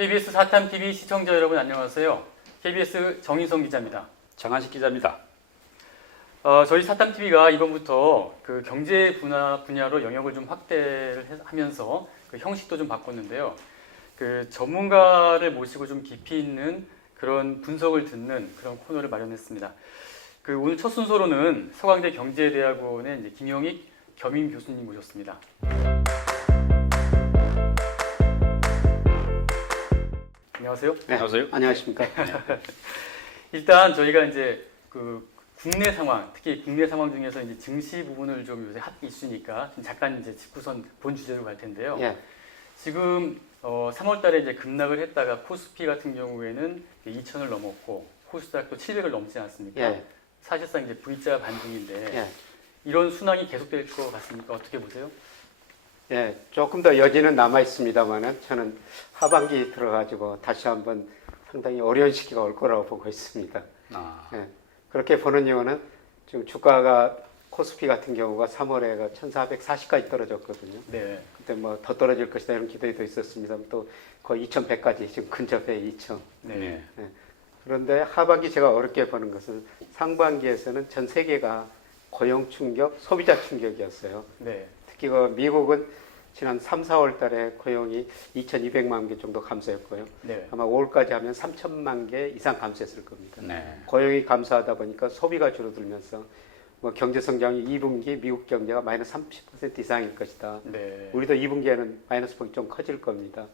KBS 사탐TV 시청자 여러분 안녕하세요. KBS 정인성 기자입니다. 장한식 기자입니다. 저희 사탐TV가 이번부터 그 경제 분야로 영역을 좀 확대를 하면서 그 형식도 좀 바꿨는데요. 그 전문가를 모시고 좀 깊이 있는 그런 분석을 듣는 그런 코너를 마련했습니다. 그 오늘 첫 순서로는 서강대 경제대학원의 이제 김영익 겸임 교수님 모셨습니다. 안녕하세요. 네, 안녕하세요. 안녕하십니까. 일단 저희가 이제 그 국내 상황, 특히 국내 상황 중에서 이제 증시 부분을 좀 요새 핫 이슈니까 좀 잠깐 이제 짚고선 본 주제로 갈 텐데요. 예, 지금 3월달에 이제 급락을 했다가 코스피 같은 경우에는 2,000을 넘었고 코스닥도 700을 넘지 않습니까? 예, 사실상 이제 V자 반등인데 예, 이런 순항이 계속될 것 같습니까? 어떻게 보세요? 예. 조금 더 여지는 남아 있습니다만은 저는 하반기 들어가지고 다시 한번 상당히 어려운 시기가 올 거라고 보고 있습니다. 예. 그렇게 보는 이유는 지금 주가가 코스피 같은 경우가 3월에가 1,440까지 떨어졌거든요. 네. 그때 뭐 더 떨어질 것이다 이런 기대도 있었습니다. 또 거의 2,100까지 지금 근접해 2,000. 네. 예. 그런데 하반기 제가 어렵게 보는 것은 상반기에서는 전 세계가 고용 충격, 소비자 충격이었어요. 네. 특히 그 미국은 지난 3, 4월 달에 고용이 2,200만 개 정도 감소했고요. 네. 아마 5월까지 하면 3,000만 개 이상 감소했을 겁니다. 네. 고용이 감소하다 보니까 소비가 줄어들면서 뭐 경제 성장이 2분기 미국 경제가 마이너스 30% 이상일 것이다. 네. 우리도 2분기에는 마이너스 폭이 좀 커질 겁니다.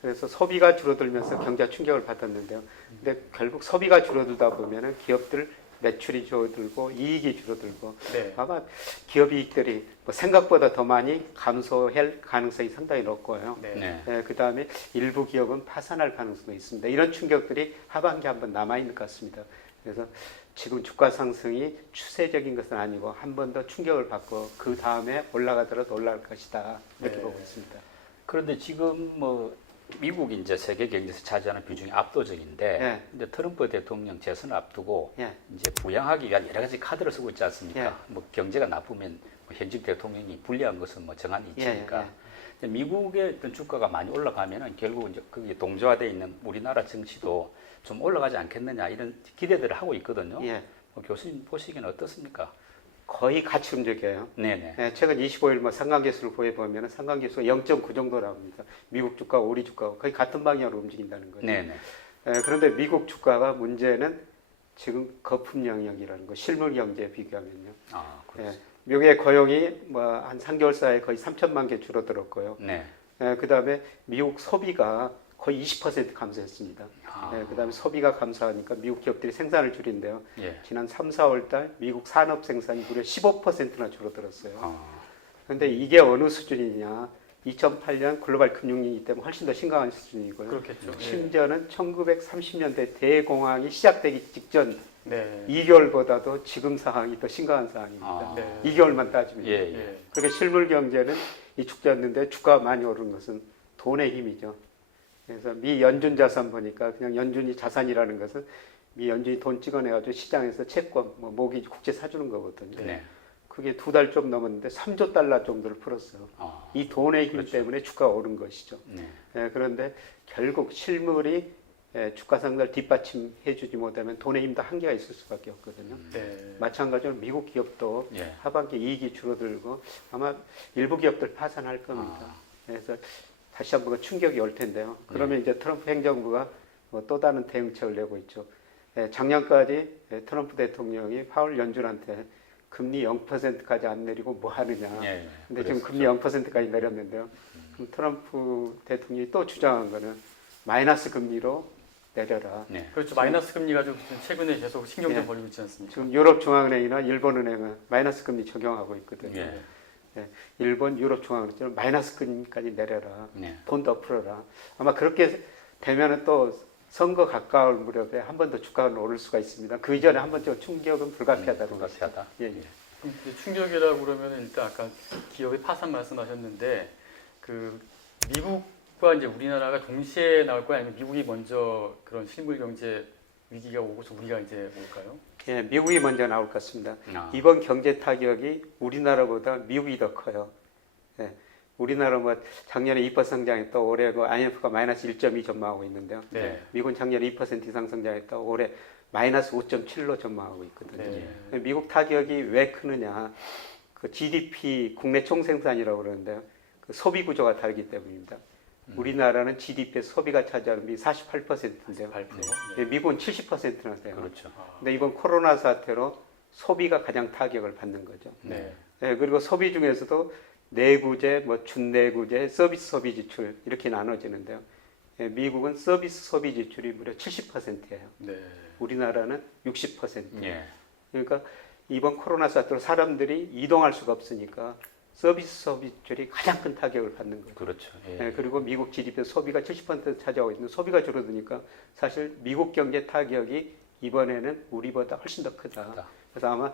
그래서 소비가 줄어들면서 경제가 충격을 받았는데요. 근데 결국 소비가 줄어들다 보면은 기업들 매출이 줄어들고 이익이 줄어들고 네. 아마 기업 이익들이 뭐 생각보다 더 많이 감소할 가능성이 상당히 높고요. 네. 네. 그 다음에 일부 기업은 파산할 가능성도 있습니다. 이런 충격들이 하반기 한번 남아있는 것 같습니다. 그래서 지금 주가 상승이 추세적인 것은 아니고 한 번 더 충격을 받고 그 다음에 올라가더라도 올라갈 것이다. 이렇게 네. 보고 있습니다. 그런데 지금 뭐 미국이 이제 세계 경제에서 차지하는 비중이 압도적인데 예. 이제 트럼프 대통령 재선을 앞두고 예. 이제 부양하기 위한 여러 가지 카드를 쓰고 있지 않습니까? 예. 뭐 경제가 나쁘면 뭐 현직 대통령이 불리한 것은 뭐 정한 이치니까. 예. 미국의 어떤 주가가 많이 올라가면은 결국 이제 그게 동조화되어 있는 우리나라 증시도 좀 올라가지 않겠느냐 이런 기대들을 하고 있거든요. 예. 뭐 교수님 보시기에는 어떻습니까? 거의 같이 움직여요. 네네. 예, 최근 25일 뭐 상관계수를 보여보면 상관계수가 0.9 정도라고 합니다. 미국 주가와 우리 주가가 거의 같은 방향으로 움직인다는 거예요. 네네. 예, 그런데 미국 주가가 문제는 지금 거품 영역이라는 거, 실물 경제에 비교하면요. 아, 예, 그렇죠. 미국의 고용이 뭐 한 3개월 사이에 거의 3천만 개 줄어들었고요. 네. 그 다음에 미국 소비가 거의 20% 감소했습니다. 아. 그 다음에 소비가 감소하니까 미국 기업들이 생산을 줄인데요. 예. 지난 3, 4월 달 미국 산업 생산이 무려 15%나 줄어들었어요. 아. 그런데 이게 어느 수준이냐? 2008년 글로벌 금융위기 때문에 훨씬 더 심각한 수준이고요. 그렇겠죠. 심지어는 1930년대 대공황이 시작되기 직전 네. 2개월보다도 지금 상황이 더 심각한 상황입니다. 아. 네. 2개월만 따지면. 예, 예. 예. 그렇게 실물 경제는 이축되었는데 주가가 많이 오른 것은 돈의 힘이죠. 그래서 미 연준 자산 보니까 그냥 연준이 자산이라는 것은 미 연준이 돈 찍어내가지고 시장에서 채권, 뭐 모기 국채 사주는 거거든요. 네. 그게 2달 좀 넘었는데 3조 달러 정도를 풀었어요. 아. 이 돈의 힘 그렇죠. 때문에 주가가 오른 것이죠. 네. 그런데 결국 실물이 주가 상승을 뒷받침해주지 못하면 돈의 힘도 한계가 있을 수밖에 없거든요. 네. 마찬가지로 미국 기업도 예. 하반기 이익이 줄어들고 아마 일부 기업들 파산할 겁니다. 아. 그래서 다시 한번 충격이 올 텐데요. 그러면 이제 트럼프 행정부가 또 다른 대응책을 내고 있죠. 작년까지 트럼프 대통령이 파월 연준한테 금리 0%까지 안 내리고 뭐 하느냐. 예. 근데 지금 금리 0%까지 내렸는데요. 그럼 트럼프 대통령이 또 주장한 거는 마이너스 금리로 내려라. 네. 그렇죠. 마이너스 금리 가지고 최근에 계속 신경 좀 예. 벌이고 있지 않습니까? 지금 유럽 중앙은행이나 일본 은행은 마이너스 금리 적용하고 있거든요. 예. 일본, 유럽 중앙은행처럼 마이너스 금리까지 내려라. 네. 돈 더 풀어라. 아마 그렇게 되면은 또 선거 가까울 무렵에 한 번 더 주가가 오를 수가 있습니다. 그 이전에 한 번쯤 충격은 불가피하다는 거죠. 불가피하다. 예, 예. 그럼 이제 충격이라고 그러면 일단 아까 기업의 파산 말씀하셨는데 그 미국과 이제 우리나라가 동시에 나올 거야 아니면 미국이 먼저 그런 실물 경제 위기가 오고서 우리가 이제 올까요? 예, 미국이 먼저 나올 것 같습니다. 아. 이번 경제 타격이 우리나라보다 미국이 더 커요. 예, 우리나라 뭐 작년에 2% 성장했다 올해 그 IMF가 마이너스 1.2 전망하고 있는데요. 네. 미국은 작년에 2% 이상 성장했다 올해 마이너스 5.7로 전망하고 있거든요. 네. 미국 타격이 왜 크느냐? 그 GDP 국내 총생산이라고 그러는데요. 그 소비 구조가 다르기 때문입니다. 우리나라는 GDP의 소비가 차지하는 비 48%인데요. 네. 미국은 70%나 돼요. 그렇죠. 근데 이번 코로나 사태로 소비가 가장 타격을 받는 거죠. 네. 네, 그리고 소비 중에서도 내구재, 뭐 준내구재, 서비스 소비 지출 이렇게 나눠지는데요. 예, 미국은 서비스 소비 지출이 무려 70%예요. 네. 우리나라는 60%. 예. 그러니까 이번 코로나 사태로 사람들이 이동할 수가 없으니까 서비스 소비 지출이 가장 큰 타격을 받는 거죠. 그렇죠. 예. 예, 그리고 미국 GDP 소비가 70% 차지하고 있는데 소비가 줄어드니까 사실 미국 경제 타격이 이번에는 우리보다 훨씬 더 크다. 그래서 아마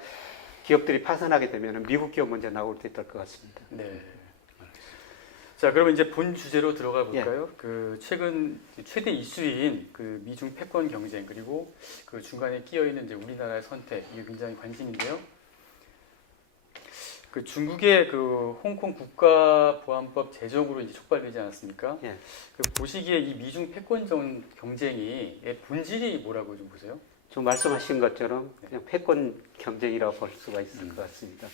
기업들이 파산하게 되면 미국 기업 먼저 나올 때 될 것 같습니다. 네. 자, 그러면 이제 본 주제로 들어가 볼까요? 그 최근 최대 이슈인 그 미중 패권 경쟁 그리고 그 중간에 끼어 있는 이제 우리나라의 선택 이게 굉장히 관심인데요. 그 중국의 그 홍콩 국가보안법 제정으로 이제 촉발되지 않았습니까? 예. 그 보시기에 이 미중 패권 경쟁이 본질이 뭐라고 좀 보세요? 좀 말씀하신 것처럼 그냥 패권 경쟁이라고 볼 수가 있을 것 같습니다.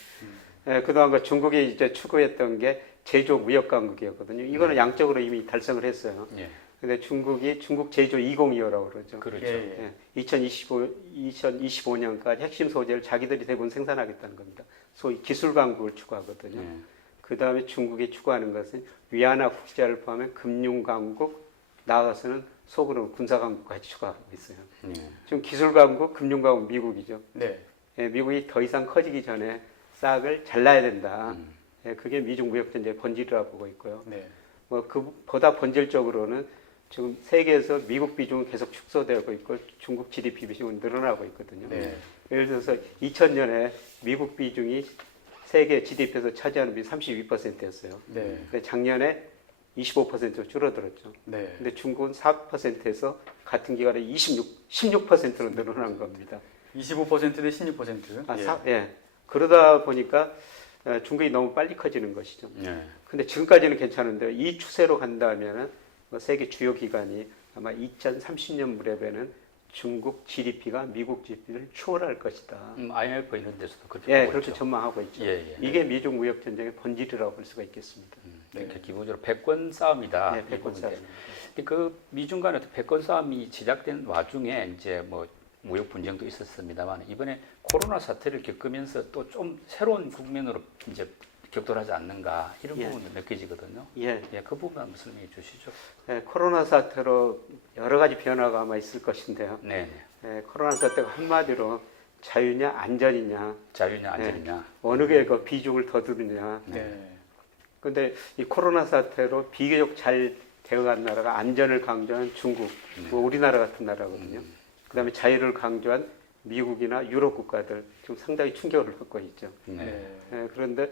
예, 그동안 그 중국이 이제 추구했던 게 제조 무역 강국이었거든요. 이거는 양적으로 이미 달성을 했어요. 예. 근데 중국이 중국 제조 2025라고 그러죠. 그렇죠. 예, 예. 2025년까지 핵심 소재를 자기들이 대부분 생산하겠다는 겁니다. 소위 기술 강국을 추구하거든요. 예. 그 다음에 중국이 추구하는 것은 위안화 국제화를 포함한 금융 강국, 나아가서는 속으로 군사 강국까지 추구하고 있어요. 예. 지금 기술 강국, 금융 강국 미국이죠. 네. 예, 미국이 더 이상 커지기 전에 싹을 잘라야 된다. 예, 그게 미중 무역 전쟁의 본질이라고 보고 있고요. 네. 뭐 그보다 본질적으로는 지금 세계에서 미국 비중은 계속 축소되고 있고 중국 GDP 비중은 늘어나고 있거든요. 네. 예를 들어서 2000년에 미국 비중이 세계 GDP에서 차지하는 비 32%였어요. 네. 근데 작년에 25%로 줄어들었죠. 네. 근데 중국은 4%에서 같은 기간에 16%로 늘어난 겁니다. 25% 대 16%. 아, 예. 예. 그러다 보니까 중국이 너무 빨리 커지는 것이죠. 예. 근데 지금까지는 괜찮은데 이 추세로 간다면은 뭐 세계 주요 기관이 아마 2030년 무렵에는 중국 GDP가 미국 GDP를 추월할 것이다. IMF 이런 데서도 그렇게 예, 보고 그렇게 있죠. 전망하고 있죠. 예, 예. 이게 미중 무역 전쟁의 본질이라고 볼 수가 있겠습니다. 그러니까 기본적으로 패권 싸움이다. 네, 패권 싸움. 그 미중 간의 패권 싸움이 시작된 와중에 이제 뭐 무역 분쟁도 있었습니다만 이번에 코로나 사태를 겪으면서 또 좀 새로운 국면으로 이제 격돌하지 않는가 이런 예. 부분도 느껴지거든요. 예, 예, 그 부분 한번 설명해 주시죠. 예, 코로나 사태로 여러 가지 변화가 아마 있을 것인데요. 네, 예, 코로나 사태가 한마디로 자유냐 안전이냐 자유냐 안전이냐. 어느 게 그 비중을 더 두느냐. 네. 근데 이 코로나 사태로 비교적 잘 되어간 나라가 안전을 강조한 중국, 뭐 우리나라 같은 나라거든요. 그다음에 자유를 강조한 미국이나 유럽 국가들 지금 상당히 충격을 받고 있죠. 네. 네. 예, 그런데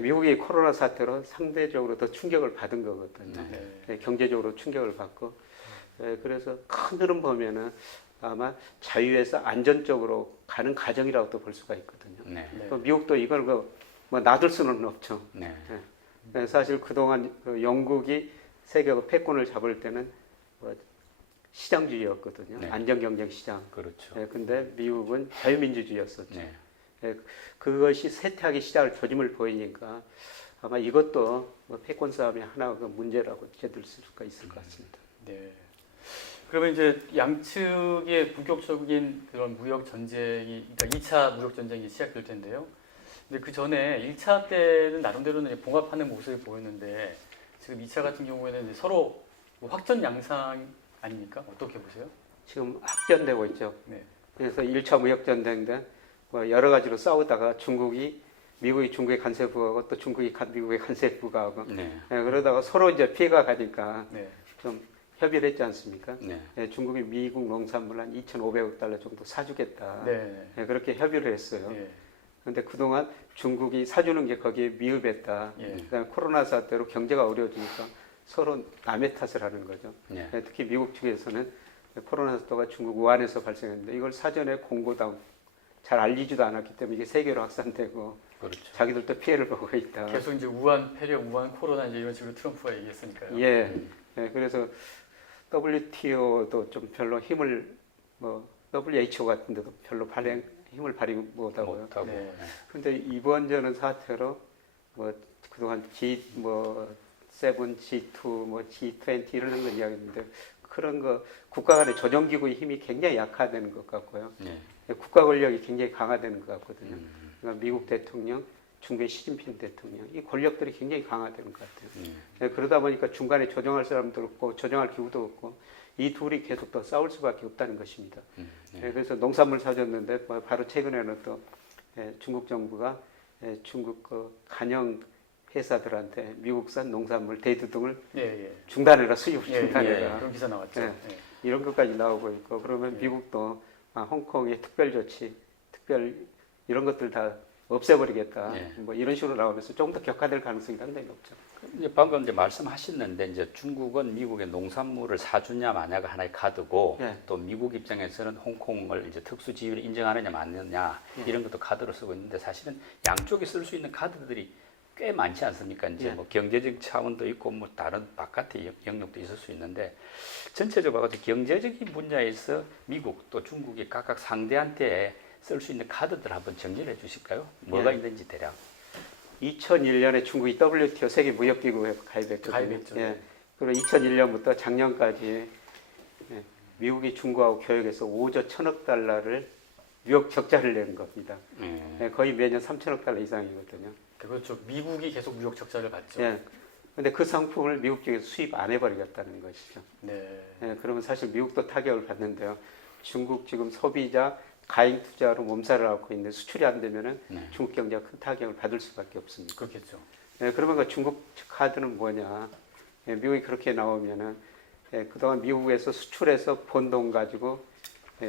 미국이 코로나 사태로 상대적으로 더 충격을 받은 거거든요. 네. 경제적으로 충격을 받고 그래서 큰 흐름 보면은 아마 자유에서 안전적으로 가는 과정이라고 또 볼 수가 있거든요. 네. 네. 또 미국도 이걸 뭐 놔둘 수는 없죠. 네. 사실 그동안 그 영국이 세계가 패권을 잡을 때는 뭐 시장주의였거든요. 네. 안전경쟁 시장. 그렇죠. 근데 미국은 자유민주주의였었죠. 네. 그것이 쇠퇴하기 시작할 조짐을 보이니까 아마 이것도 뭐 패권 싸움의 하나의 그 문제라고 제들 수가 있을 것 같습니다. 네. 그러면 이제 양측의 본격적인 그런 무역 전쟁이, 그러니까 2차 무역 전쟁이 시작될 텐데요. 근데 그 전에 1차 때는 나름대로는 이제 봉합하는 모습을 보였는데 지금 2차 같은 경우에는 이제 서로 뭐 확전 양상 아닙니까? 어떻게 보세요? 지금 확전되고 있죠. 네. 그래서 1차 무역 전쟁 때 뭐 여러 가지로 싸우다가 미국이 중국에 간세부하고 또 중국이 미국에 간세부하고 네. 그러다가 서로 이제 피해가 가니까 네. 좀 협의를 했지 않습니까? 네. 중국이 미국 농산물 한 2,500억 달러 정도 사주겠다. 네. 그렇게 협의를 했어요. 예. 그런데 그동안 중국이 사주는 게 거기에 미흡했다. 예. 그다음에 코로나 사태로 경제가 어려워지니까 서로 남의 탓을 하는 거죠. 네. 특히 미국 측에서는 코로나 사태가 중국 우한에서 발생했는데 이걸 사전에 공고도 잘 알리지도 않았기 때문에 이게 세계로 확산되고 그렇죠. 자기들도 피해를 보고 있다. 계속 이제 우한 폐렴, 우한 코로나 이제 이런 식으로 트럼프가 얘기했으니까요. 예. 예, 그래서 WTO도 좀 별로 힘을 뭐 WHO 같은 데도 별로 힘을 발휘 못하고요. 못하고. 네. 그런데 이번 저는 사태로 뭐 그동안7, G2, 뭐 G20 이런 거 이야기했는데 그런 거 국가 간의 조정기구의 힘이 굉장히 약화되는 것 같고요. 네. 국가 권력이 굉장히 강화되는 것 같거든요. 그러니까 미국 대통령, 중국의 시진핑 대통령 이 권력들이 굉장히 강화되는 것 같아요. 네, 그러다 보니까 중간에 조정할 사람도 없고 조정할 기구도 없고 이 둘이 계속 더 싸울 수밖에 없다는 것입니다. 네, 그래서 농산물 사줬는데 바로 최근에는 또 중국 정부가 중국 그 간영 회사들한테 미국산 농산물 대두등을 예, 예. 중단해라, 수입을 예, 중단해라. 예. 그런 기사 나왔죠. 예. 예. 이런 것까지 나오고 있고 그러면 예. 미국도 홍콩의 특별 조치, 이런 것들 다 없애버리겠다. 예. 뭐 이런 식으로 나오면서 조금 더 격화될 가능성이 상당히 높죠. 이제 방금 이제 말씀하셨는데 이제 중국은 미국의 농산물을 사주냐 마냐가 하나의 카드고 예. 또 미국 입장에서는 홍콩을 이제 특수 지위를 인정하느냐 마느냐 예. 이런 것도 카드로 쓰고 있는데 사실은 양쪽이 쓸 수 있는 카드들이 꽤 많지 않습니까? 이제 예. 뭐 경제적 차원도 있고 뭐 다른 바깥의 영역도 있을 수 있는데 전체적으로 봐서 경제적인 분야에서 미국 또 중국이 각각 상대한테 쓸 수 있는 카드들 한번 정리를 해주실까요? 뭐가 예. 있는지 대략. 2001년에 중국이 WTO 세계 무역기구에 가입했거든요. 가입했죠. 예. 그리고 2001년부터 작년까지 미국이 중국하고 교역해서 5조 1천억 달러를 무역 적자를 내는 겁니다. 거의 매년 3천억 달러 이상이거든요. 그렇죠. 미국이 계속 무역 적자를 받죠. 예. 근데 그 상품을 미국 쪽에서 수입 안 해버리겠다는 것이죠. 네. 예, 그러면 사실 미국도 타격을 받는데요. 중국 지금 소비자 가행 투자로 몸살을 앓고 있는데 수출이 안 되면은 네. 중국 경제가 큰 타격을 받을 수밖에 없습니다. 그렇겠죠. 예, 그러면 그 중국 카드는 뭐냐? 예, 미국이 그렇게 나오면은 그동안 미국에서 수출해서 번 돈 가지고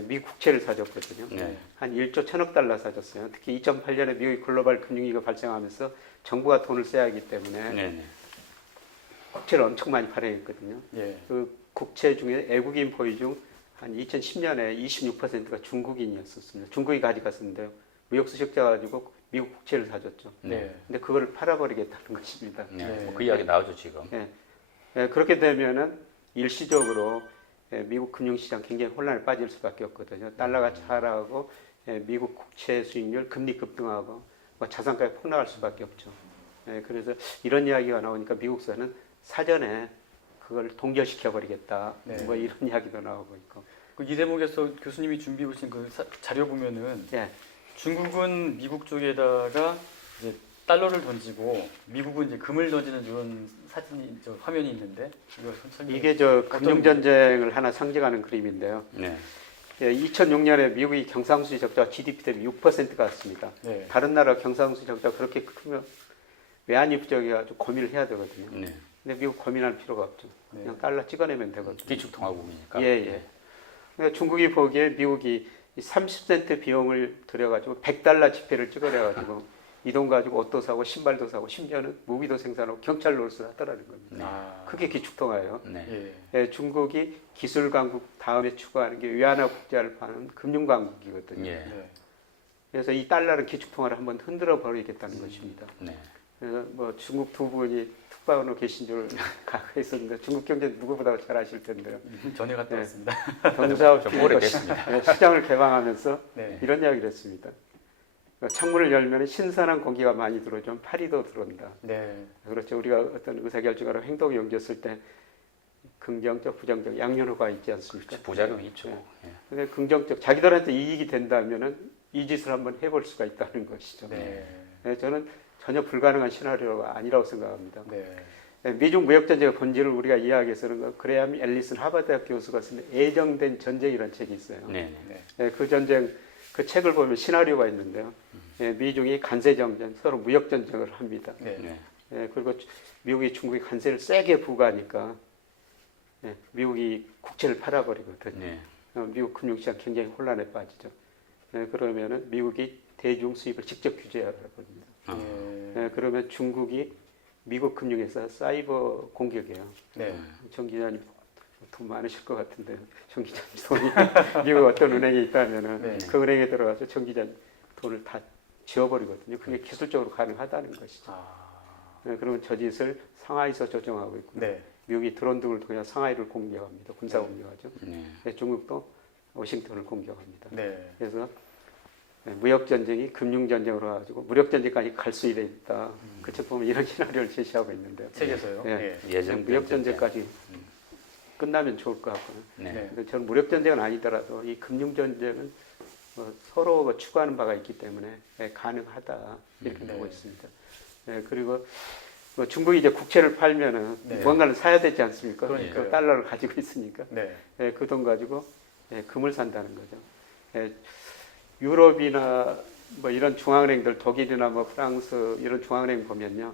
미국 국채를 사줬거든요. 네. 한 1조 1천억 달러 사줬어요. 특히 2008년에 미국이 글로벌 금융위기가 발생하면서 정부가 돈을 써야 하기 때문에 네네. 국채를 엄청 많이 발행했거든요. 예. 그 국채 중에 외국인 보유 중 한 2010년에 26%가 중국인이었었습니다. 중국이 가져갔었는데요. 무역 수식자 가지고 미국 국채를 사줬죠. 네. 근데 그걸 팔아버리겠다는 것입니다. 네. 네. 뭐그 이야기 나오죠 지금. 그렇게 되면은 일시적으로 미국 금융시장 굉장히 혼란에 빠질 수밖에 없거든요. 달러가 하락하고 미국 국채 수익률 금리 급등하고 뭐 자산가가 폭락할 수밖에 없죠. 그래서 이런 이야기가 나오니까 미국에서는 사전에 그걸 동결시켜 버리겠다. 네. 뭐 이런 이야기도 나오고 있고. 그 이 대목에서 교수님이 준비해 오신 그 자료 보면은 예. 중국은 미국 쪽에다가 이제 달러를 던지고 미국은 이제 금을 던지는 이런 사진이 저 화면이 있는데 이거 설명. 이게 저 금융 전쟁을 하나 상징하는 그림인데요. 네. 2006년에 미국이 경상수지 적자가 GDP 대비 6%가 왔습니다. 네. 다른 나라 경상수지 적자가 그렇게 크면 외환위 부족해가지고 고민을 해야 되거든요. 네. 근데 미국 고민할 필요가 없죠. 네. 그냥 달러 찍어내면 되거든요. 기축통화국이니까. 예, 예. 그러니까 중국이 보기에 미국이 30센트 비용을 들여가지고 100달러 지폐를 찍어내가지고 이 돈 가지고 옷도 사고 신발도 사고 심지어는 무기도 생산하고 경찰 노릇을 하더라는 겁니다. 네. 아. 그게 기축통화예요. 네. 예. 중국이 기술 강국 다음에 추구하는 게 외환화 국제화를 파는 금융 강국이거든요. 예. 네. 그래서 이 달러를 기축통화를 한번 흔들어 버리겠다는 것입니다. 네. 그래서 뭐 중국 두 분이 특파원으로 계신 줄 알고 있었는데 중국 경제 누구보다 잘 아실 텐데요. 전에 갔다 네. 왔습니다. 경사업 좀 오래됐습니다. 시장을 개방하면서 네. 이런 이야기를 했습니다. 창문을 열면 신선한 공기가 많이 들어오죠. 파리도 들어온다. 네. 그렇죠. 우리가 어떤 의사결정하러 행동에 옮겼을 때 긍정적, 부정적 양면허가 있지 않습니까? 부작용이 있죠. 네. 예. 근데 긍정적, 자기들한테 이익이 된다면은 이 짓을 한번 해볼 수가 있다는 것이죠. 네. 네, 저는 전혀 불가능한 시나리오가 아니라고 생각합니다. 네. 미중 무역 전쟁의 본질을 우리가 이해하기위해서는 그레이엄 앨리슨 하버드대학 교수가 쓴 애정된 전쟁이라는 책이 있어요. 네. 네. 그 전쟁 그 책을 보면 시나리오가 있는데요. 미중이 간세 정전, 서로 무역 전쟁을 합니다. 네. 네. 그리고 미국이 중국이 관세를 세게 부과하니까 미국이 국채를 팔아버리거든요. 네. 미국 금융시장 굉장히 혼란에 빠지죠. 그러면은 미국이 대중 수입을 직접 규제하라 겁니다. 네. 그러면 중국이 미국 금융회사 사이버 공격이에요. 네. 정 기자님 돈 많으실 것 같은데 정 기자님 돈이 미국 어떤 은행에 있다면은 네. 그 은행에 들어가서 정 기자님 돈을 다 지워버리거든요. 그게 기술적으로 가능하다는 것이죠. 네, 그러면 저 짓을 상하이에서 조정하고 있고 네. 미국이 드론 등을 통해 상하이를 공격합니다. 군사 공격하죠. 네, 중국도 워싱턴을 공격합니다. 네. 그래서 무역 전쟁이 금융 전쟁으로 가지고 무력 전쟁까지 갈 수 있다. 그 책 보면 이런 시나리오를 제시하고 있는데요. 책에서요. 네. 예. 예전 무역 전쟁까지 끝나면 좋을 것 같고요. 네. 근데 저는 무력 전쟁은 아니더라도 이 금융 전쟁은 서로 추구하는 바가 있기 때문에 가능하다 이렇게 네. 보고 있습니다. 그리고 중국이 이제 국채를 팔면은 네. 뭔가를 사야 되지 않습니까? 그러니까요. 그 달러를 가지고 있으니까 네. 그 돈 가지고 금을 산다는 거죠. 유럽이나 뭐 이런 중앙은행들 독일이나 뭐 프랑스 이런 중앙은행 보면요,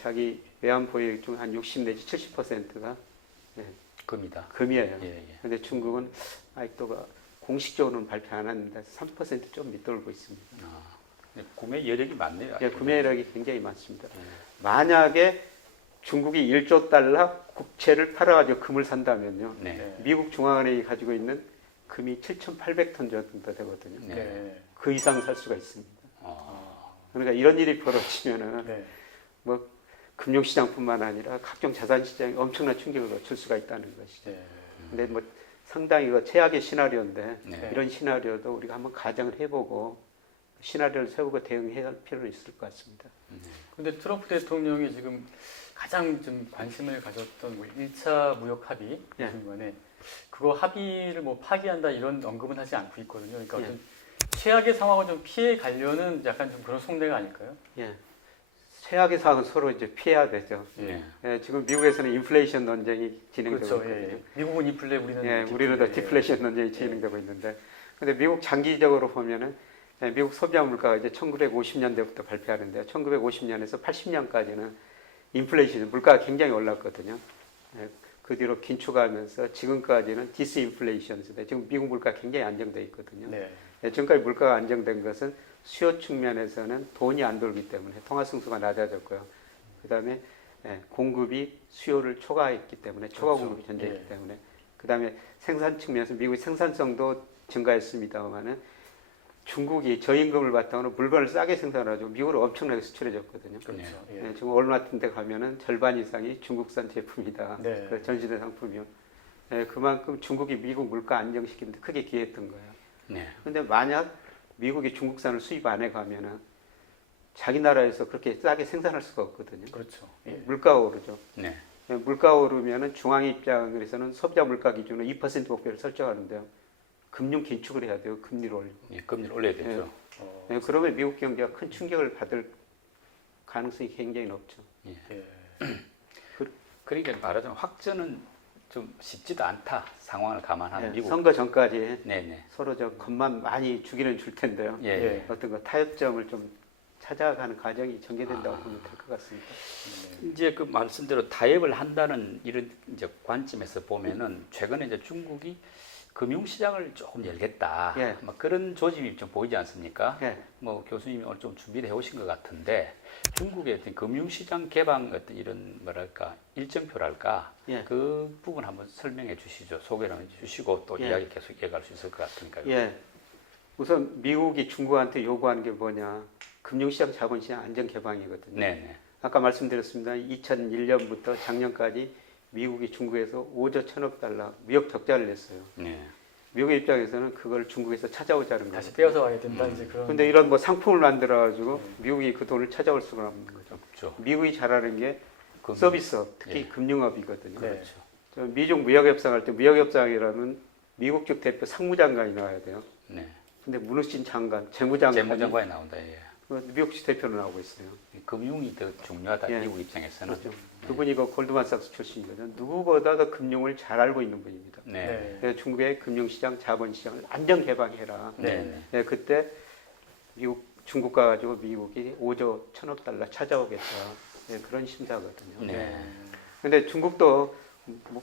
자기 외환 보유 중 한 60 내지 70%가 금이다. 금이에요. 예, 예. 근데 중국은 아직도 공식적으로는 발표 안 하는데 3%좀 밑돌고 있습니다. 네, 구매 여력이 많네요. 구매력이 굉장히 많습니다. 만약에 중국이 1조 달러 국채를 팔아가지고 금을 산다면요, 네. 네. 미국 중앙은행이 가지고 있는 금이 7,800톤 정도 되거든요. 네. 네. 그 이상 살 수가 있습니다. 어, 그러니까 이런 일이 벌어지면은 네. 뭐 금융시장뿐만 아니라 각종 자산시장에 엄청난 충격을 줄 수가 있다는 것이죠. 네. 근데 뭐 상당히 이거 최악의 시나리오인데 네. 이런 시나리오도 우리가 한번 가정을 해보고 시나리오를 세우고 대응해야 할 필요는 있을 것 같습니다. 근데 트럼프 대통령이 지금 가장 좀 관심을 가졌던 뭐 1차 무역 합의 예. 중간에 그거 합의를 뭐 파기한다 이런 언급은 하지 않고 있거든요. 그러니까 예. 어떤 최악의 상황을 좀 피해 가려는 약간 좀 그런 속내가 아닐까요? 예. 최악의 상황은 서로 이제 피해야 되죠. 네. 지금 미국에서는 인플레이션 논쟁이 진행되고 그렇죠. 있거든요. 예. 미국은 인플레, 우리는 우리는 더 디플레. 디플레이션 논쟁이 진행되고 있는데, 근데 미국 장기적으로 보면은 미국 소비자 물가가 이제 1950년대부터 발표하는데요. 1950년에서 80년까지는 인플레이션 물가가 굉장히 올랐거든요. 그 뒤로 긴축하면서 지금까지는 디스인플레이션 시대. 지금 미국 물가가 굉장히 안정돼 있거든요. 네. 지금까지 물가가 안정된 것은 수요 측면에서는 돈이 안 돌기 때문에 통화 승수가 낮아졌고요. 그다음에 공급이 수요를 초과했기 때문에 초과 그렇죠. 공급이 존재했기 예. 때문에 그다음에 생산 측면에서 미국의 생산성도 증가했습니다만은 중국이 저임금을 바탕으로 물건을 싸게 생산하죠. 미국으로 엄청나게 수출해줬거든요. 그렇죠. 예. 지금 월마트 같은 데 가면은 절반 이상이 중국산 제품이다. 네. 그 전시된 상품이요. 그만큼 중국이 미국 물가 안정시키는데 크게 기여했던 거예요. 네. 근데 만약 미국이 중국산을 수입 안 해 가면은 자기 나라에서 그렇게 싸게 생산할 수가 없거든요. 그렇죠. 예. 물가가 오르죠. 네. 물가가 오르면은 중앙 입장에서는 소비자 물가 기준으로 2% 목표를 설정하는데요. 금융 긴축을 해야 돼요. 금리를 올리고. 예, 금리를 올려야 되죠. 그러면 미국 경제가 큰 충격을 받을 가능성이 굉장히 높죠. 예. 그러니까 말하자면 확전은 좀 쉽지도 않다. 상황을 감안하는 미국. 선거 전까지 네네. 서로 저 겁만 많이 주기는 줄 텐데요. 예. 예. 어떤 거 타협점을 좀 찾아가는 과정이 전개된다고 보면 될 것 같습니다. 이제 그 말씀대로 타협을 한다는 이런 이제 관점에서 보면은 최근에 이제 중국이 금융시장을 조금 열겠다. 예. 뭐 그런 조짐이 좀 보이지 않습니까? 예. 뭐 교수님이 오늘 좀 준비를 해오신 것 같은데 중국의 어떤 금융시장 개방 어떤 이런 뭐랄까 일정표랄까 예. 그 부분 한번 설명해 주시죠. 소개를 해 주시고 또 예. 이야기 계속 이어갈 수 있을 것 같으니까요. 예. 우선 미국이 중국한테 요구하는 게 뭐냐? 금융시장, 자본시장 안전 개방이거든요. 네네. 아까 말씀드렸습니다. 2001년부터 작년까지 미국이 중국에서 5조 1천억 달러 무역 적자를 냈어요. 네. 미국의 입장에서는 그걸 중국에서 찾아오자는 다시 거죠. 빼앗아 와야 된다 이제 그런. 근데 이런 뭐 상품을 만들어가지고 미국이 그 돈을 찾아올 수가 없는 거죠. 그렇죠. 미국이 잘하는 게 금융. 서비스업, 특히 예. 금융업이거든요. 네. 그렇죠. 저 미중 무역협상할 때 무역협상이라면 미국 쪽 대표 상무장관이 나와야 돼요. 네. 근데 문우신 장관, 재무장관이 재무장관이 나온다. 예. 미국 쪽 대표로 나오고 있어요. 금융이 더 중요하다. 예. 미국 입장에서는. 그렇죠. 그분이 이거 골드만삭스 출신이거든요. 누구보다 더 금융을 잘 알고 있는 분입니다. 네. 네. 그래서 중국의 금융시장, 자본시장을 안전 개방해라. 네. 네, 그때 미국 중국 가가지고 미국이 5조 1천억 달러 찾아오겠다. 네, 그런 심사거든요. 네. 근데 중국도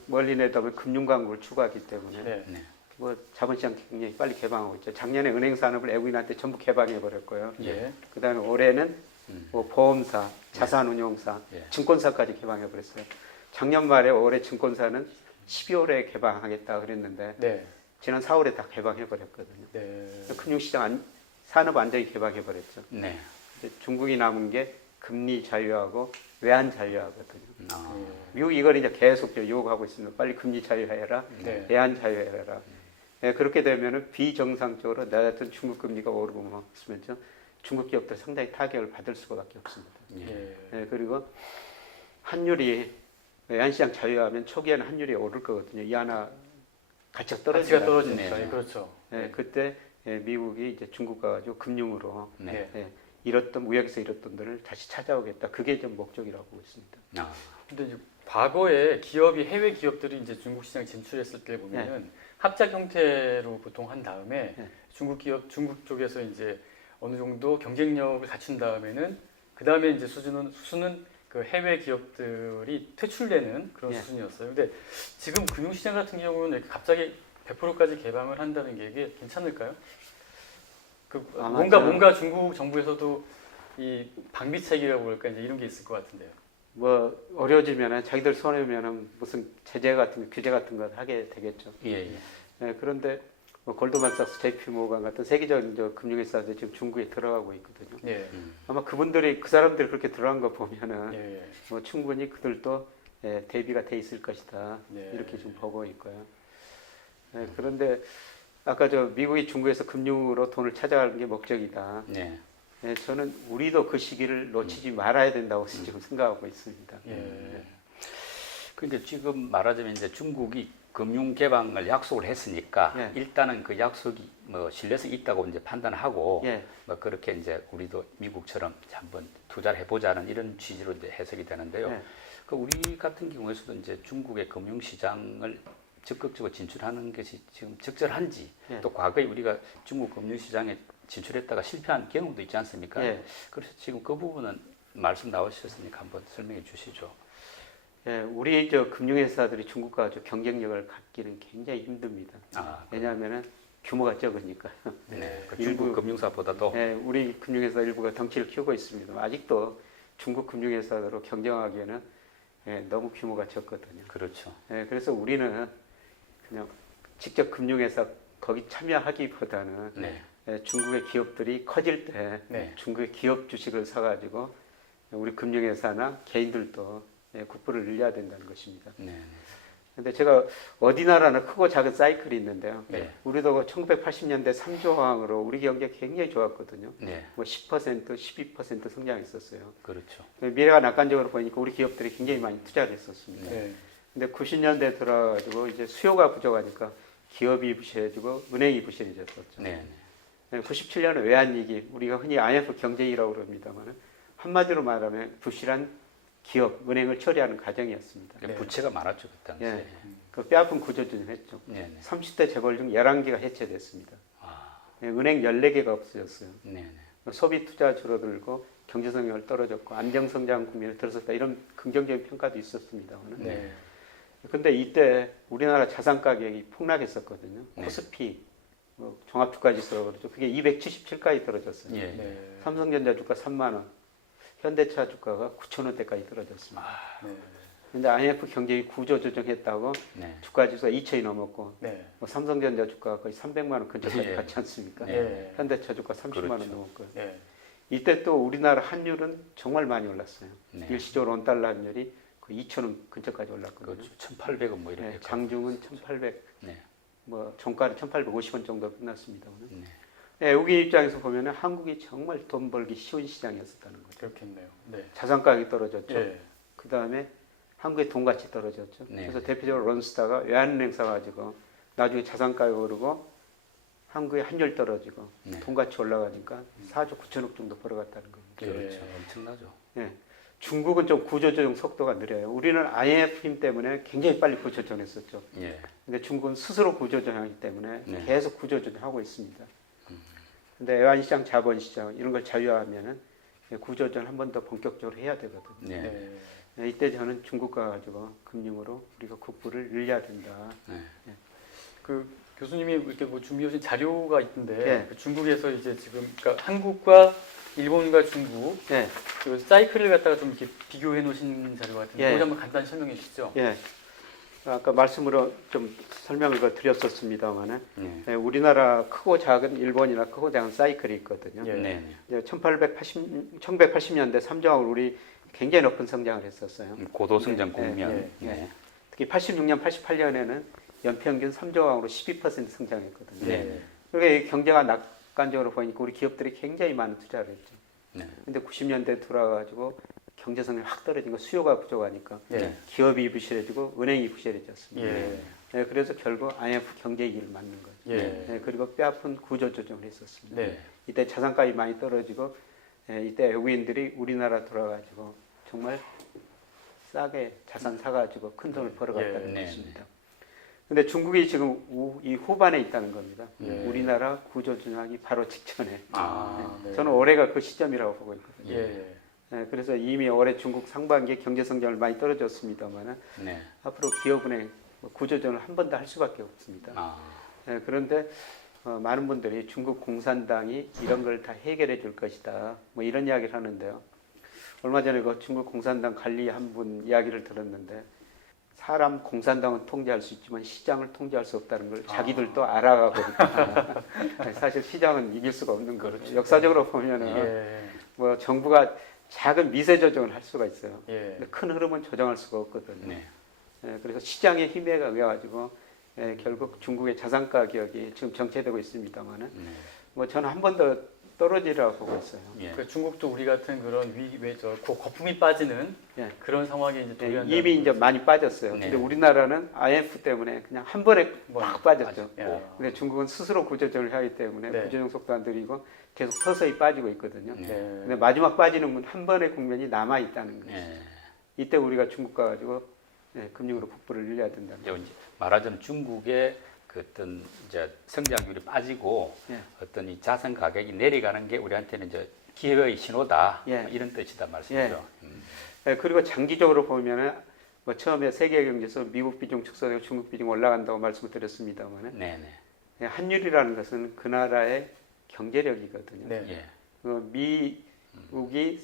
멀리 내다보면 금융강국을 추구하기 때문에 네. 네. 뭐 자본시장 굉장히 빨리 개방하고 있죠. 작년에 은행 산업을 외국인한테 전부 개방해 버렸고요. 예. 그다음에 올해는 뭐 보험사, 자산운용사, 예. 증권사까지 개방해 버렸어요. 작년 말에 올해 증권사는 12월에 개방하겠다 그랬는데 네. 지난 4월에 다 개방해 버렸거든요. 네. 금융시장 산업 완전히 개방해 버렸죠. 네. 중국이 남은 게 금리 자유하고 외환 자유화거든요. 아, 미국이 이걸 이제 계속 요구하고 있습니다. 빨리 금리 자유화해라, 네. 외환 자유화해라. 예, 그렇게 되면은 비정상적으로 낮았던 중국 금리가 오르고 뭐 있으면서 중국 기업들 상당히 타격을 받을 수밖에 없습니다. 예. 예, 그리고 환율이 외환시장 자유화하면 초기에는 환율이 오를 거거든요. 이하나 가치가 가치가 떨어지니까. 떨어지니까. 네. 예, 그렇죠. 예, 그때 미국이 이제 중국 가가지고 금융으로 네. 잃었던 무역에서 잃었던 돈을 다시 찾아오겠다. 그게 좀 목적이라고 보고 있습니다. 아, 근데 이제 과거에 기업이 해외 기업들이 이제 중국 시장 진출했을 때 보면은 합작 형태로 보통 한 다음에 네. 중국 쪽에서 이제 어느 정도 경쟁력을 갖춘 다음에는 그 다음에 이제 수준은 그 해외 기업들이 퇴출되는 그런 네. 수준이었어요. 근데 지금 금융시장 같은 경우는 이렇게 갑자기 100%까지 개방을 한다는 게 이게 괜찮을까요? 뭔가 중국 정부에서도 이 방비책이라고 그럴까 이제 이런 게 있을 것 같은데요. 뭐 어려워지면은 자기들 손해면은 무슨 제재 같은 거, 규제 같은 걸 하게 되겠죠. 예, 예. 그런데 뭐 골드만삭스, JP 모건 같은 세계적인 금융회사들 지금 중국에 들어가고 있거든요. 예. 아마 그 사람들이 그렇게 들어간 거 보면은 예. 뭐 충분히 그들도 대비가 돼 있을 것이다. 예. 이렇게 좀 보고 있고요. 그런데 아까 미국이 중국에서 금융으로 돈을 찾아가는 게 목적이다. 네. 저는 우리도 그 시기를 놓치지 말아야 된다고 지금 생각하고 있습니다. 예. 그러니까 지금 말하자면 이제 중국이 금융 개방을 약속을 했으니까 예. 일단은 그 약속이 뭐 신뢰성이 있다고 이제 판단하고 예. 뭐 그렇게 이제 우리도 미국처럼 한번 투자를 해보자는 이런 취지로 이제 해석이 되는데요. 예. 그 우리 같은 경우에서도 이제 중국의 금융 시장을 적극적으로 진출하는 것이 지금 적절한지 예. 또 과거에 우리가 중국 금융 시장에 진출했다가 실패한 경험도 있지 않습니까? 예. 그래서 지금 그 부분은 말씀 나오셨으니까 한번 설명해 주시죠. 우리 금융회사들이 중국과 경쟁력을 갖기는 굉장히 힘듭니다. 아, 왜냐하면은 규모가 적으니까. 네. 그 일부- 중국 금융사보다도 우리 금융회사 일부가 덩치를 키우고 있습니다. 아직도 중국 금융회사로 경쟁하기에는 너무 규모가 적거든요. 그렇죠. 그래서 우리는 그냥 직접 금융회사 거기 참여하기보다는 네. 중국의 기업들이 커질 때 네. 중국의 기업 주식을 사가지고 우리 금융회사나 개인들도 국부를 늘려야 된다는 것입니다. 네. 근데 제가 어디 나라나 크고 작은 사이클이 있는데요. 네. 우리도 1980년대 3조 항으로 우리 경제 굉장히 좋았거든요. 네. 뭐 10%, 12% 성장했었어요. 그렇죠. 미래가 낙관적으로 보니까 우리 기업들이 굉장히 많이 투자를 했었습니다. 네. 근데 90년대 들어가지고 이제 수요가 부족하니까 기업이 부실해지고 은행이 부실해졌었죠. 네. 97년은 외환위기, 우리가 흔히 IMF 경제위기라고 그럽니다만 한마디로 말하면 부실한 기업, 은행을 처리하는 과정이었습니다. 네. 부채가 많았죠 그 당시에. 예. 그 뼈아픈 구조조정을 했죠. 네. 네. 30대 재벌 중 11개가 해체됐습니다. 아, 은행 14개가 없어졌어요. 네. 네. 소비 투자 줄어들고 경제 성장을 떨어졌고 안정성장 국면에 들어섰다 이런 긍정적인 평가도 있었습니다만. 네. 근데 이때 우리나라 자산 가격이 폭락했었거든요. 네. 코스피 뭐 종합주가지수라고 그러죠. 그게 277까지 떨어졌어요. 예. 네. 삼성전자 주가 3만 원, 현대차 주가가 9천 원대까지 떨어졌습니다. 네. 근데 IMF 경제위 구조 조정했다고 네. 주가지수가 2천이 넘었고 네. 뭐 삼성전자 주가가 거의 300만 원 근처까지 예. 갔지 않습니까? 네. 현대차 주가 30만 원 그렇죠. 넘었고요. 네. 이때 또 우리나라 환율은 정말 많이 올랐어요. 네. 일시적으로 원달러 환율이 그 2,000원 근처까지 올랐거든요. 그렇죠. 1,800원 뭐 이렇게. 네, 장중은 1,800, 네. 뭐 종가는 1,850원 정도 끝났습니다. 네. 네, 우리 입장에서 보면 한국이 정말 돈 벌기 쉬운 시장이었었다는 거죠. 그렇겠네요. 네. 자산 가격이 떨어졌죠. 예. 그 다음에 한국의 돈 가치 떨어졌죠. 네. 그래서 대표적으로 론스타가 외환은행 사가지고 나중에 자산 가격 오르고 한국의 환율 떨어지고 네. 돈 가치 올라가니까 4조 9천억 정도 벌어갔다는 겁니다. 그렇죠. 예. 엄청나죠. 예. 중국은 좀 구조조정 속도가 느려요. 우리는 IMF 힘 때문에 굉장히 빨리 구조조정했었죠. 예. 근데 중국은 스스로 구조조정하기 때문에 네. 계속 구조조정하고 있습니다. 근데 외환시장, 자본시장 이런 걸 자유화하면은 구조조정 한 번 더 본격적으로 해야 되거든요. 네. 네. 네, 이때 저는 중국과 가지고 금융으로 우리가 국부를 늘려야 된다. 네. 그 교수님이 이렇게 뭐 준비하신 자료가 있던데 네. 그 중국에서 이제 지금 그러니까 한국과 일본과 중국 예, 그 사이클을 갖다가 좀 이렇게 비교해 놓으신 자료 같은데 예. 그거 한번 간단히 설명해 주시죠. 예. 아까 말씀으로 좀 설명을 드렸었습니다만은 네. 우리나라 크고 작은 일본이나 크고 작은 사이클이 있거든요. 예. 네. 이제 1980년대 삼정학을 우리 굉장히 높은 성장을 했었어요. 고도성장 네, 국면. 네, 네. 네. 특히 86년, 88년에는 연평균 3조강으로 12% 성장했거든요. 네. 그러니까 이 경제가 낙관적으로 보니까 우리 기업들이 굉장히 많은 투자를 했죠. 네. 근데 90년대 돌아가지고 경제 성장이 확 떨어진 거 수요가 부족하니까 예. 기업이 부실해지고 은행이 부실해졌습니다. 예. 네, 그래서 결국 IMF 경제 위기를 맞는 거예요. 예. 네, 그리고 뼈아픈 구조 조정을 했었습니다. 네. 이때 자산가이 많이 떨어지고 이때 외국인들이 우리나라 돌아가지고 정말 싸게 자산 사가지고 큰 돈을 벌어갔다는 예. 것입니다. 근데 중국이 지금 이 후반에 있다는 겁니다. 예. 우리나라 구조조정이 바로 직전에. 아, 네. 저는 올해가 그 시점이라고 보고 있거든요. 예. 네, 그래서 이미 올해 중국 상반기에 경제 성장을 많이 떨어졌습니다만 네. 앞으로 기업은행 구조조정을 한 번 더 할 수밖에 없습니다. 아. 네, 그런데 많은 분들이 중국 공산당이 이런 걸 다 해결해 줄 것이다. 뭐 이런 이야기를 하는데요. 얼마 전에 그 중국 공산당 관리 한 분 이야기를 들었는데 사람 공산당은 통제할 수 있지만 시장을 통제할 수 없다는 걸 자기들도 알아가고 있다. 사실 시장은 이길 수가 없는 거죠. 그렇죠. 역사적으로 보면은 예. 뭐 정부가 작은 미세 조정을 할 수가 있어요. 예. 근데 큰 흐름은 조정할 수가 없거든요. 네. 그래서 시장의 힘에 의해가지고 결국 중국의 자산 가격이 지금 정체되고 있습니다만은 네. 뭐 저는 한 번 더 떨어지라고 보고 있어요. 예. 그 중국도 우리 같은 그런 거품이 빠지는 예. 그런 상황에 이제 도래한다. 이미 이제 많이 빠졌어요. 네. 근데 우리나라는 IMF 때문에 그냥 한 번에 막 빠졌죠. 예. 근데 중국은 스스로 구조조정을 하기 때문에 네. 구조조정 속도 안 들이고 계속 서서히 빠지고 있거든요. 네. 근데 마지막 빠지는 건 한 번의 국면이 남아 있다는 거예요. 예. 이때 우리가 중국 가가지고 금융으로 국부를 늘려야 된다는 거예요. 이제 말하자면 중국의 그 어떤 이제 성장률이 빠지고 예. 어떤 이 자산 가격이 내려가는 게 우리한테는 이제 기회의 신호다. 예. 뭐 이런 뜻이다 말씀이죠. 그리고 장기적으로 보면은 뭐 처음에 세계 경제에서 미국 비중 축소되고 중국 비중 올라간다고 말씀을 드렸습니다만은 네네. 환율이라는 것은 그 나라의 경제력이거든요. 네. 예. 미국이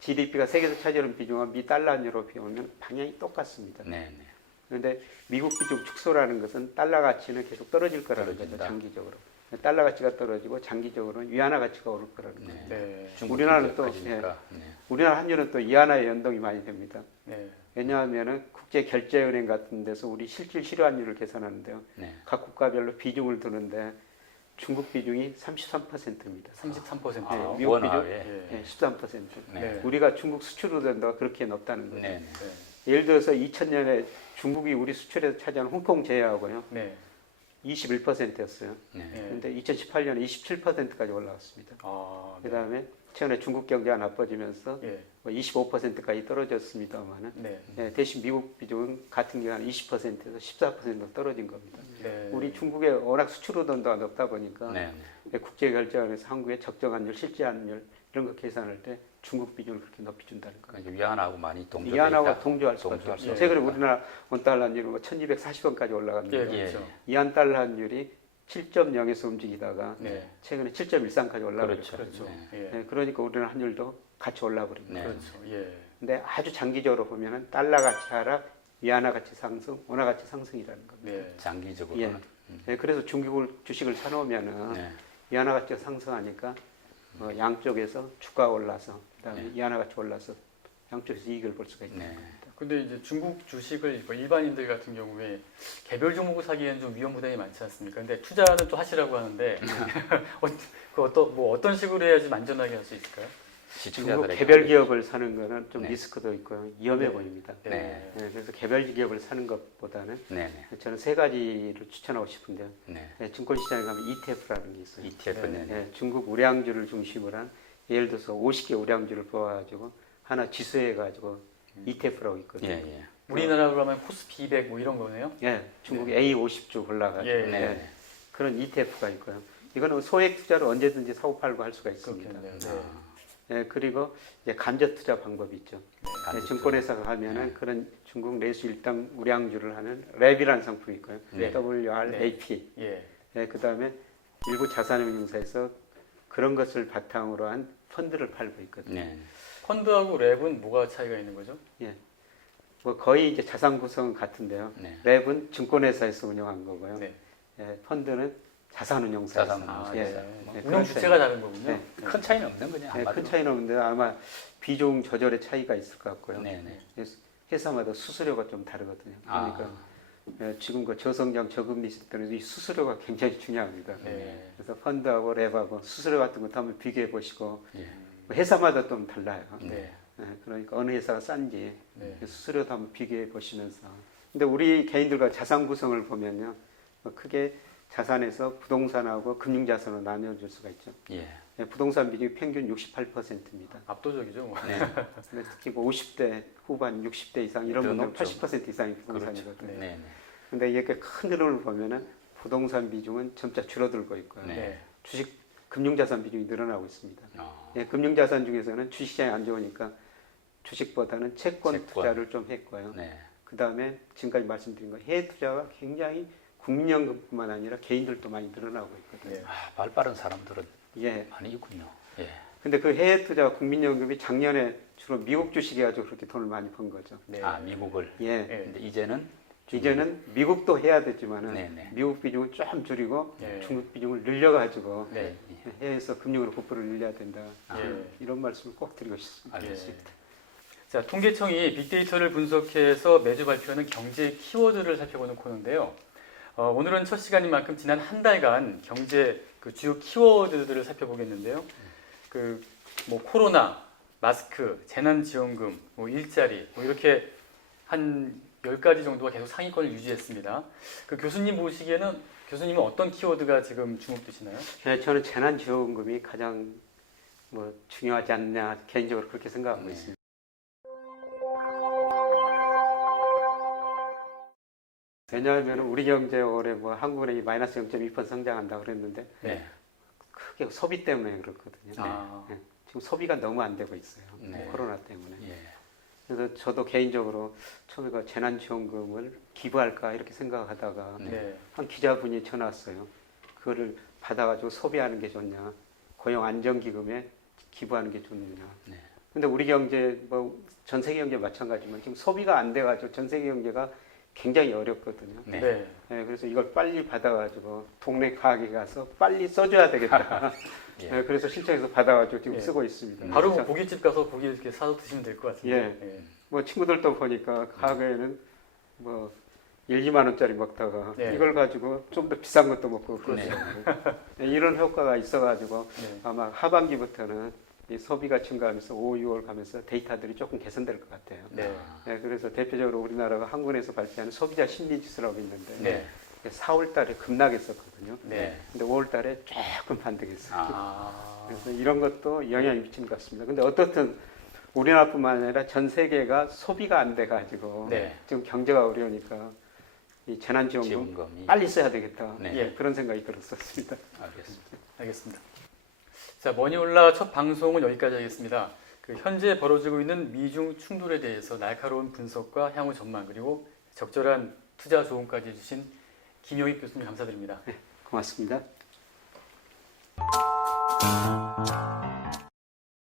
GDP가 세계에서 차지하는 비중과 미 달러 환율로 비하면 방향이 똑같습니다. 네네. 그런데 미국 비중 축소라는 것은 달러 가치는 계속 떨어질 거라는 거죠. 떨어진다. 장기적으로. 달러 가치가 떨어지고 장기적으로는 위안화 가치가 오를 거라는 거죠. 네. 네. 중국 우리나라는 또, 경제까지니까. 네. 우리나라 환율은 또 위안화에 연동이 많이 됩니다. 네. 왜냐하면은 국제결제은행 같은 데서 우리 실질 실환율을 계산하는데요. 네. 각 국가별로 비중을 두는데 중국 비중이 33%입니다. 33%. 아, 미국 원화에. 예. 13%. 네. 우리가 중국 수출 의존도가 그렇게 높다는 거죠. 네. 네. 예를 들어서 2000년에 중국이 우리 수출에서 차지하는 홍콩 제외하고요. 네. 21%였어요. 네. 네. 그런데 2018년에 27%까지 올라왔습니다. 아, 네. 그다음에 최근에 중국 경제가 나빠지면서 예. 25%까지 떨어졌습니다만은 네. 대신 미국 비중은 같은 기간 20%에서 14% 떨어진 겁니다. 네. 우리 중국에 워낙 수출 의존도가 높다 보니까 네. 국제결제원에서 한국의 적정환율, 실제환율 이런 거 계산할 때 중국 비중을 그렇게 높이 준다는 거예요. 그러니까 이제 위안하고 많이 동조돼 이안하고 있다. 동조할 수밖에 동조할 없어요. 수 최근에 없다. 우리나라 원달러 환율은 1240원까지 올라갑니다. 예, 그렇죠. 이안 달러 환율이 7.0에서 움직이다가 네. 최근에 7.13까지 올라가고 그렇죠. 그렇죠. 네. 예. 그러니까 우리나라 환율도 같이 올라버립니다. 네. 그렇죠. 예. 근데 아주 장기적으로 보면은 달러 가치 하락, 위안화 가치 상승, 원화 가치 상승이라는 겁니다. 네. 장기적으로는. 그래서 중국 주식을 사놓으면은 네. 위안화 가치가 상승하니까 양쪽에서 주가가 올라서 그다음에 네. 위안화 가치 올라서 양쪽에서 이익을 볼 수가 있는 네. 겁니다. 근데 이제 중국 주식을 뭐 일반인들 같은 경우에 개별 종목을 사기에는 좀 위험 부담이 많지 않습니까? 근데 투자는 또 하시라고 하는데 어떤 식으로 해야지 안전하게 할 수 있을까요? 중국 시청자들에게 개별 기업을 사는 거는 좀 네. 리스크도 있고요. 위험해 네. 보입니다. 네. 그래서 개별 기업을 사는 것보다는 네네. 저는 세 가지를 추천하고 싶은데요. 네. 증권시장에 가면 ETF라는 게 있어요. ETF는 네. 중국 우량주를 중심으로 한 예를 들어서 50개 우량주를 뽑아가지고 하나 지수해가지고 ETF라고 있거든요. 예, 예. 우리나라로 하면 코스피 200 뭐 이런 거네요. 중국 A50주 골라가지고 예, 네. 그런 ETF가 있고요. 이거는 소액 투자로 언제든지 사고 팔고 할 수가 있습니다. 그렇겠네요. 아, 네. 그리고 이제 간접 투자 방법이 있죠. 간접 증권회사가 하면은 네. 그런 중국 내수 일당 우량주를 하는 랩이라는 상품이 있고요. 네. WRAP. 예. 그다음에 일부 자산운용사에서 그런 것을 바탕으로 한 펀드를 팔고 있거든요. 네. 펀드하고 랩은 뭐가 차이가 있는 거죠? 뭐 거의 이제 자산 구성은 같은데요. 네. 랩은 증권회사에서 운영한 거고요. 네. 예, 펀드는 자산운용사에서. 자산운용사에서. 예, 뭐 예, 운영 그런 주체가 다른 거군요. 네. 큰 차이는 없는 거냐? 예, 한마디로. 큰 차이는 없는데 아마 비중 조절의 차이가 있을 것 같고요. 네네. 예, 회사마다 수수료가 좀 다르거든요. 그러니까 아, 예, 지금 그 저성장 저금리 시대는 이 수수료가 굉장히 중요합니다. 네. 그래서 펀드하고 랩하고 수수료 같은 것도 한번 비교해 보시고 예. 회사마다 좀 달라요. 네. 예, 그러니까 어느 회사가 싼지 네. 수수료도 한번 비교해 보시면서. 근데 우리 개인들과 자산 구성을 보면요, 뭐 크게 자산에서 부동산하고 금융자산으로 나뉘어질 수가 있죠. 예. 예, 부동산 비중이 평균 68%입니다. 압도적이죠. 뭐. 네. 근데 특히 뭐 50대 후반, 60대 이상 이런 더 분들은 높죠. 80% 이상이 부동산이거든요. 그렇죠. 네. 네. 근데 이렇게 큰 흐름을 보면은 부동산 비중은 점차 줄어들고 있고요. 네. 네. 주식, 금융자산 비중이 늘어나고 있습니다. 어, 예, 금융자산 중에서는 주식시장이 안 좋으니까 주식보다는 채권 채권. 투자를 좀 했고요. 네. 그 다음에 지금까지 말씀드린 거 해외 투자가 굉장히 국민연금뿐만 아니라 개인들도 많이 늘어나고 있거든요. 네. 아, 발 빠른 사람들은 예. 많이 있군요. 예. 근데 그 해외 투자 국민연금이 작년에 주로 미국 주식이 아주 그렇게 돈을 많이 번 거죠. 네. 아, 미국을. 예. 네. 근데 이제는 이제는 미국도 해야 되지만은 네네. 미국 비중을 좀 줄이고 네. 중국 비중을 늘려가지고 네. 해외에서 금융으로 부풀을 늘려야 된다. 예. 이런 말씀을 꼭 드리고 싶습니다. 알겠습니다. 자, 통계청이 빅데이터를 분석해서 매주 발표하는 경제 키워드를 살펴보는 코너인데요. 오늘은 첫 시간인 만큼 지난 한 달간 경제 그 주요 키워드들을 살펴보겠는데요. 그 뭐 코로나, 마스크, 재난지원금, 뭐 일자리, 뭐 이렇게 한 10가지 정도가 계속 상위권을 유지했습니다. 그 교수님 보시기에는 교수님은 어떤 키워드가 지금 주목되시나요? 예, 저는 재난지원금이 가장 뭐 중요하지 않냐 개인적으로 그렇게 생각하고 네. 있습니다. 왜냐하면 우리 경제 올해 뭐 한국은행이 마이너스 0.2% 성장한다 그랬는데 네. 크게 소비 때문에 그렇거든요. 아, 예, 지금 소비가 너무 안 되고 있어요. 네. 코로나 때문에. 예. 그래서 저도 개인적으로 처음에 그 재난지원금을 기부할까 이렇게 생각하다가 네. 한 기자분이 전화 왔어요. 그거를 받아가지고 소비하는 게 좋냐, 고용 안정기금에 기부하는 게 좋느냐. 네. 근데 우리 경제 뭐 전 세계 경제 마찬가지지만 지금 소비가 안 돼가지고 전 세계 경제가 굉장히 어렵거든요. 네. 네. 예, 그래서 이걸 빨리 받아가지고 동네 가게 가서 빨리 써줘야 되겠다. 예. 예, 그래서 신청해서 받아가지고 지금 예. 쓰고 있습니다. 바로 뭐 그래서 고깃집 가서 고기 이렇게 사서 드시면 될 것 같은데. 예. 뭐 친구들도 보니까 가게에는 뭐 1, 2만 원짜리 먹다가 네. 이걸 가지고 좀 더 비싼 것도 먹고 네. 그러더라고요. 예, 이런 효과가 있어가지고 네. 아마 하반기부터는 이 소비가 증가하면서 5, 6월 가면서 데이터들이 조금 개선될 것 같아요. 네. 예, 그래서 대표적으로 우리나라가 한국에서 발표하는 소비자 심리지수라고 있는데 네. 4월 달에 급락했었거든요. 네. 근데 5월 달에 조금 반등했어요. 아. 그래서 이런 것도 영향이 미치는 것 같습니다. 근데 어떻든 우리나라뿐만 아니라 전 세계가 소비가 안 돼가지고 네. 지금 경제가 어려우니까 이 재난지원금 지원금이 빨리 써야 되겠다. 네. 예. 그런 생각이 들었었습니다. 알겠습니다. 알겠습니다. 자, 머니올라 첫 방송은 여기까지 하겠습니다. 그 현재 벌어지고 있는 미중 충돌에 대해서 날카로운 분석과 향후 전망 그리고 적절한 투자 조언까지 해주신 김영익 교수님 감사드립니다. 고맙습니다.